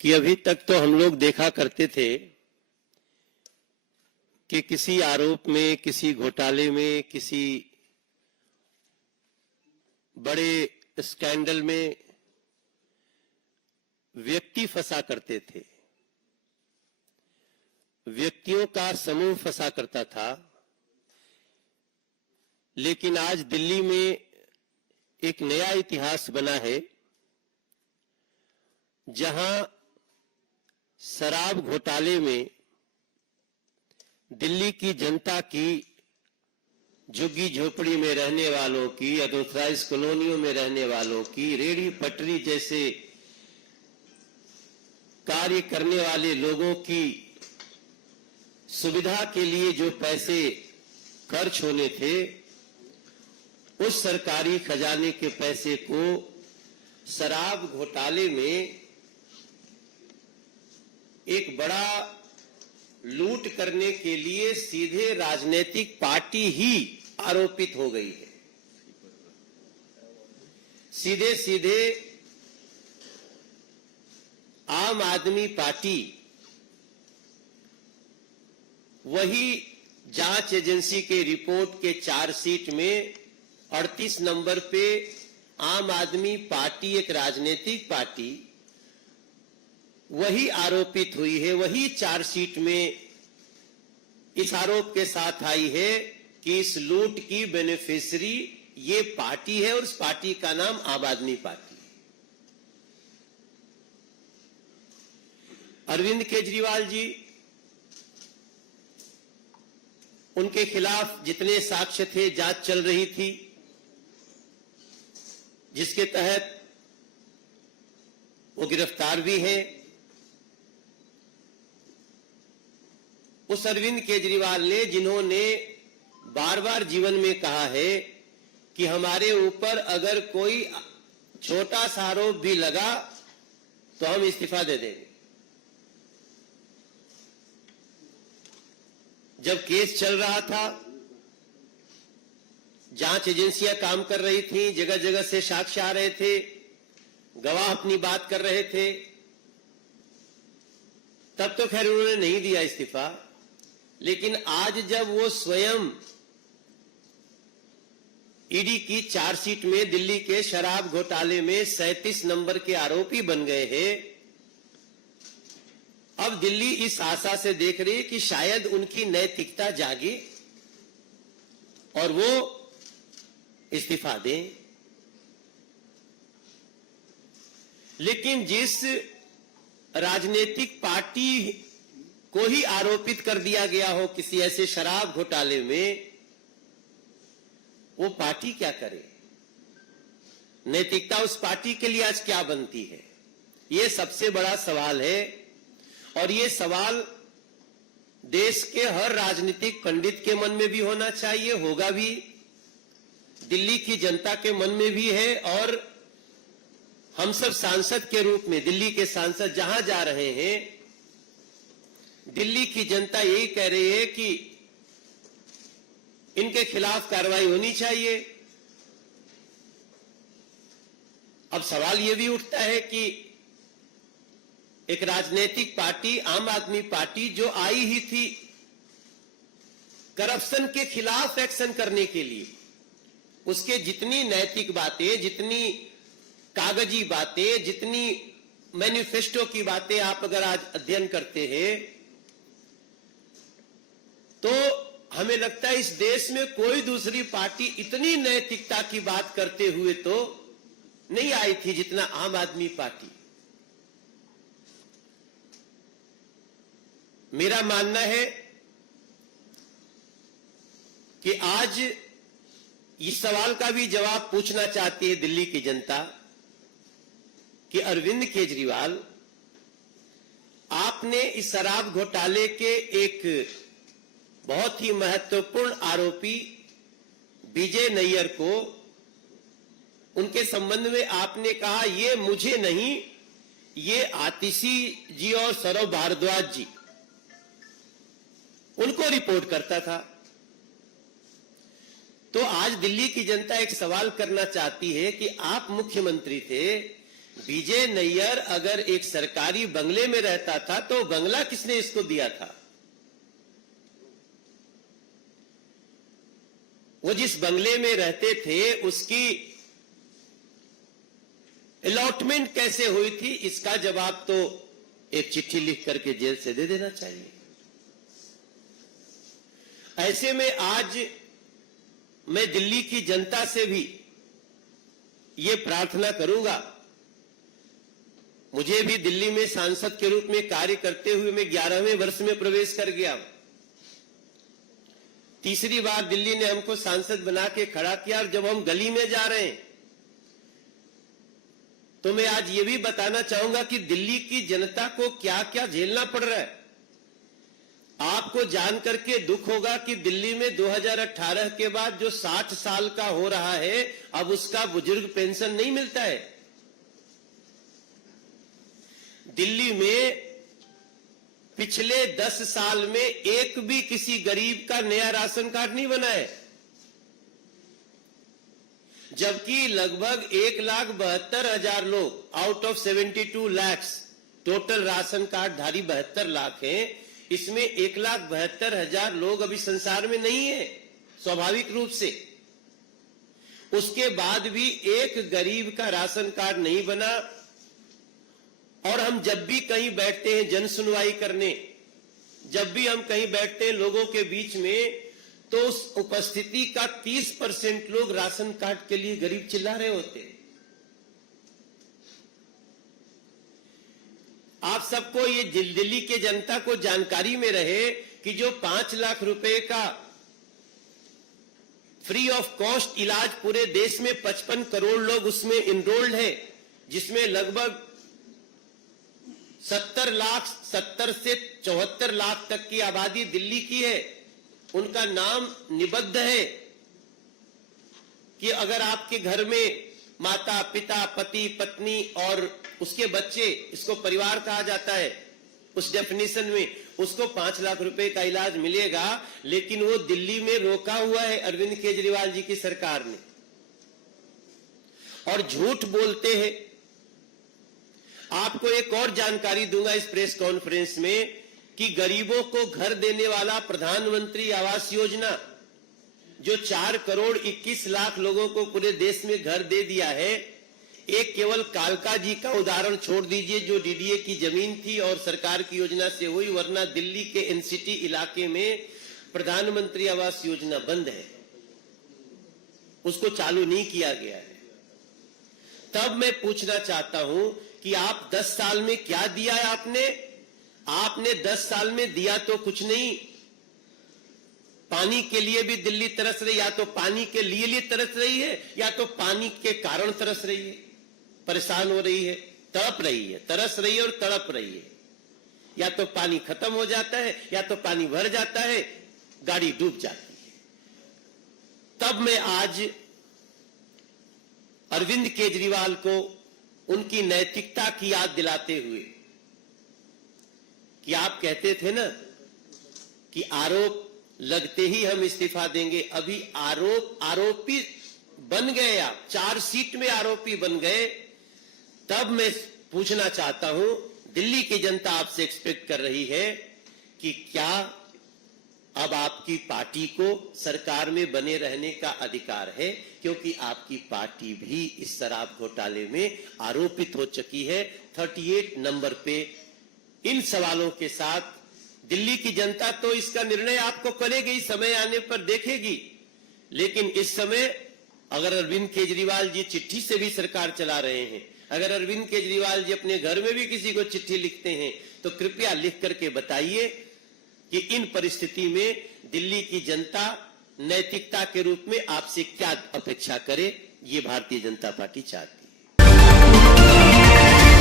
कि अभी तक तो हम लोग देखा करते थे कि किसी आरोप में, किसी घोटाले में, किसी बड़े स्कैंडल में व्यक्ति फंसा करते थे, व्यक्तियों का समूह फंसा करता था। लेकिन आज दिल्ली में एक नया इतिहास बना है, जहां शराब घोटाले में दिल्ली की जनता की, झुग्गी झोपड़ी में रहने वालों की, अनऑथराइज्ड कॉलोनियों में रहने वालों की, रेहड़ी पटरी जैसे कार्य करने वाले लोगों की सुविधा के लिए जो पैसे खर्च होने थे, उस सरकारी खजाने के पैसे को शराब घोटाले में एक बड़ा लूट करने के लिए सीधे राजनीतिक पार्टी ही आरोपित हो गई है। सीधे सीधे आम आदमी पार्टी वही जांच एजेंसी के रिपोर्ट के चार्जशीट में 38 नंबर पे आम आदमी पार्टी, एक राजनीतिक पार्टी, वही आरोपित हुई है। वही चार्जशीट में इस आरोप के साथ आई है कि इस लूट की बेनिफिशियरी ये पार्टी है और उस पार्टी का नाम आम आदमी पार्टी है। अरविंद केजरीवाल जी, उनके खिलाफ जितने साक्ष्य थे, जांच चल रही थी, जिसके तहत वो गिरफ्तार भी हैं। उस अरविंद केजरीवाल ने, जिन्होंने बार बार जीवन में कहा है कि हमारे ऊपर अगर कोई छोटा सा आरोप भी लगा तो हम इस्तीफा दे देंगे। जब केस चल रहा था, जांच एजेंसियां काम कर रही थी, जगह जगह से साक्ष्य आ रहे थे, गवाह अपनी बात कर रहे थे, तब तो खैर उन्होंने नहीं दिया इस्तीफा। लेकिन आज जब वो स्वयं ईडी की चार्जशीट में दिल्ली के शराब घोटाले में 37 नंबर के आरोपी बन गए हैं, अब दिल्ली इस आशा से देख रही है कि शायद उनकी नैतिकता जागे और वो इस्तीफा दें। लेकिन जिस राजनीतिक पार्टी को ही आरोपित कर दिया गया हो किसी ऐसे शराब घोटाले में, वो पार्टी क्या करे? नैतिकता उस पार्टी के लिए आज क्या बनती है? ये सबसे बड़ा सवाल है। और ये सवाल देश के हर राजनीतिक पंडित के मन में भी होना चाहिए, होगा भी, दिल्ली की जनता के मन में भी है। और हम सब सांसद के रूप में, दिल्ली के सांसद जहां जा रहे हैं, दिल्ली की जनता यही कह रही है कि इनके खिलाफ कार्रवाई होनी चाहिए। अब सवाल यह भी उठता है कि एक राजनीतिक पार्टी, आम आदमी पार्टी, जो आई ही थी करप्शन के खिलाफ एक्शन करने के लिए, उसके जितनी नैतिक बातें, जितनी कागजी बातें, जितनी मैनिफेस्टो की बातें आप अगर आज अध्ययन करते हैं, तो हमें लगता है इस देश में कोई दूसरी पार्टी इतनी नैतिकता की बात करते हुए तो नहीं आई थी जितना आम आदमी पार्टी। मेरा मानना है कि आज इस सवाल का भी जवाब पूछना चाहती है दिल्ली की जनता कि अरविंद केजरीवाल, आपने इस शराब घोटाले के एक बहुत ही महत्वपूर्ण आरोपी विजय नैयर को, उनके संबंध में आपने कहा ये मुझे नहीं, ये आतिशी जी और सौरभ भारद्वाज जी, उनको रिपोर्ट करता था। तो आज दिल्ली की जनता एक सवाल करना चाहती है कि आप मुख्यमंत्री थे, विजय नैयर अगर एक सरकारी बंगले में रहता था तो बंगला किसने इसको दिया था? वो जिस बंगले में रहते थे उसकी अलॉटमेंट कैसे हुई थी, इसका जवाब तो एक चिट्ठी लिख करके जेल से दे देना चाहिए। ऐसे में आज मैं दिल्ली की जनता से भी ये प्रार्थना करूंगा, मुझे भी दिल्ली में सांसद के रूप में कार्य करते हुए मैं 11वें वर्ष में प्रवेश कर गया। तीसरी बार दिल्ली ने हमको सांसद बना के खड़ा किया, और जब हम गली में जा रहे हैं तो मैं आज ये भी बताना चाहूंगा कि दिल्ली की जनता को क्या क्या झेलना पड़ रहा है। आपको जान करके दुख होगा कि दिल्ली में 2018 के बाद जो 60 साल का हो रहा है, अब उसका बुजुर्ग पेंशन नहीं मिलता है। दिल्ली में पिछले 10 साल में एक भी किसी गरीब का नया राशन कार्ड नहीं बना है, जबकि लगभग 1,72,000 लोग out of 72 lakh total ration card धारी 72 लाख हैं, इसमें 1,72,000 लोग अभी संसार में नहीं है स्वाभाविक रूप से। उसके बाद भी एक गरीब का राशन कार्ड नहीं बना। और हम जब भी कहीं बैठते हैं जन सुनवाई करने, जब भी हम कहीं बैठते हैं लोगों के बीच में, तो उस उपस्थिति का 30% लोग राशन कार्ड के लिए गरीब चिल्ला रहे होते हैं। आप सबको ये दिल्ली के जनता को जानकारी में रहे कि जो 5 लाख रुपए का फ्री ऑफ कॉस्ट इलाज पूरे देश में 55 करोड़ लोग उसमें इनरोल्ड है, जिसमें लगभग 70 से 74 लाख तक की आबादी दिल्ली की है। उनका नाम निबद्ध है कि अगर आपके घर में माता पिता पति पत्नी और उसके बच्चे, इसको परिवार कहा जाता है उस डेफिनेशन में, उसको 5 लाख रुपए का इलाज मिलेगा। लेकिन वो दिल्ली में रोका हुआ है अरविंद केजरीवाल जी की सरकार ने, और झूठ बोलते हैं। आपको एक और जानकारी दूंगा इस प्रेस कॉन्फ्रेंस में कि गरीबों को घर देने वाला प्रधानमंत्री आवास योजना, जो 4 करोड़ 21 लाख लोगों को पूरे देश में घर दे दिया है, एक केवल कालका जी का उदाहरण छोड़ दीजिए जो डीडीए की जमीन थी और सरकार की योजना से हुई, वरना दिल्ली के एनसीटी इलाके में प्रधानमंत्री आवास योजना बंद है, उसको चालू नहीं किया गया है। तब मैं पूछना चाहता हूं कि आप 10 साल में क्या दिया है आपने 10 साल में दिया तो कुछ नहीं। पानी के लिए भी दिल्ली तरस रही, या तो पानी के लिए तरस रही है, या तो पानी के कारण तरस रही है, परेशान हो रही है, तड़प रही है, तरस रही है और तड़प रही है। या तो पानी खत्म हो जाता है, या तो पानी भर जाता है, गाड़ी डूब जाती है। तब मैं आज अरविंद केजरीवाल को उनकी नैतिकता की याद दिलाते हुए, कि आप कहते थे ना कि आरोप लगते ही हम इस्तीफा देंगे, अभी आरोपी बन गए, आप चार्जशीट में आरोपी बन गए। तब मैं पूछना चाहता हूं, दिल्ली की जनता आपसे एक्सपेक्ट कर रही है कि क्या अब आपकी पार्टी को सरकार में बने रहने का अधिकार है, क्योंकि आपकी पार्टी भी इस शराब घोटाले में आरोपित हो चुकी है। 38 नंबर पे इन सवालों के साथ दिल्ली की जनता तो इसका निर्णय आपको करेगी, समय आने पर देखेगी। लेकिन इस समय अगर अरविंद केजरीवाल जी चिट्ठी से भी सरकार चला रहे हैं, अगर अरविंद केजरीवाल जी अपने घर में भी किसी को चिट्ठी लिखते हैं, तो कृपया लिख करके बताइए कि इन परिस्थिति में दिल्ली की जनता नैतिकता के रूप में आपसे क्या अपेक्षा करे, ये भारतीय जनता पार्टी चाहती है।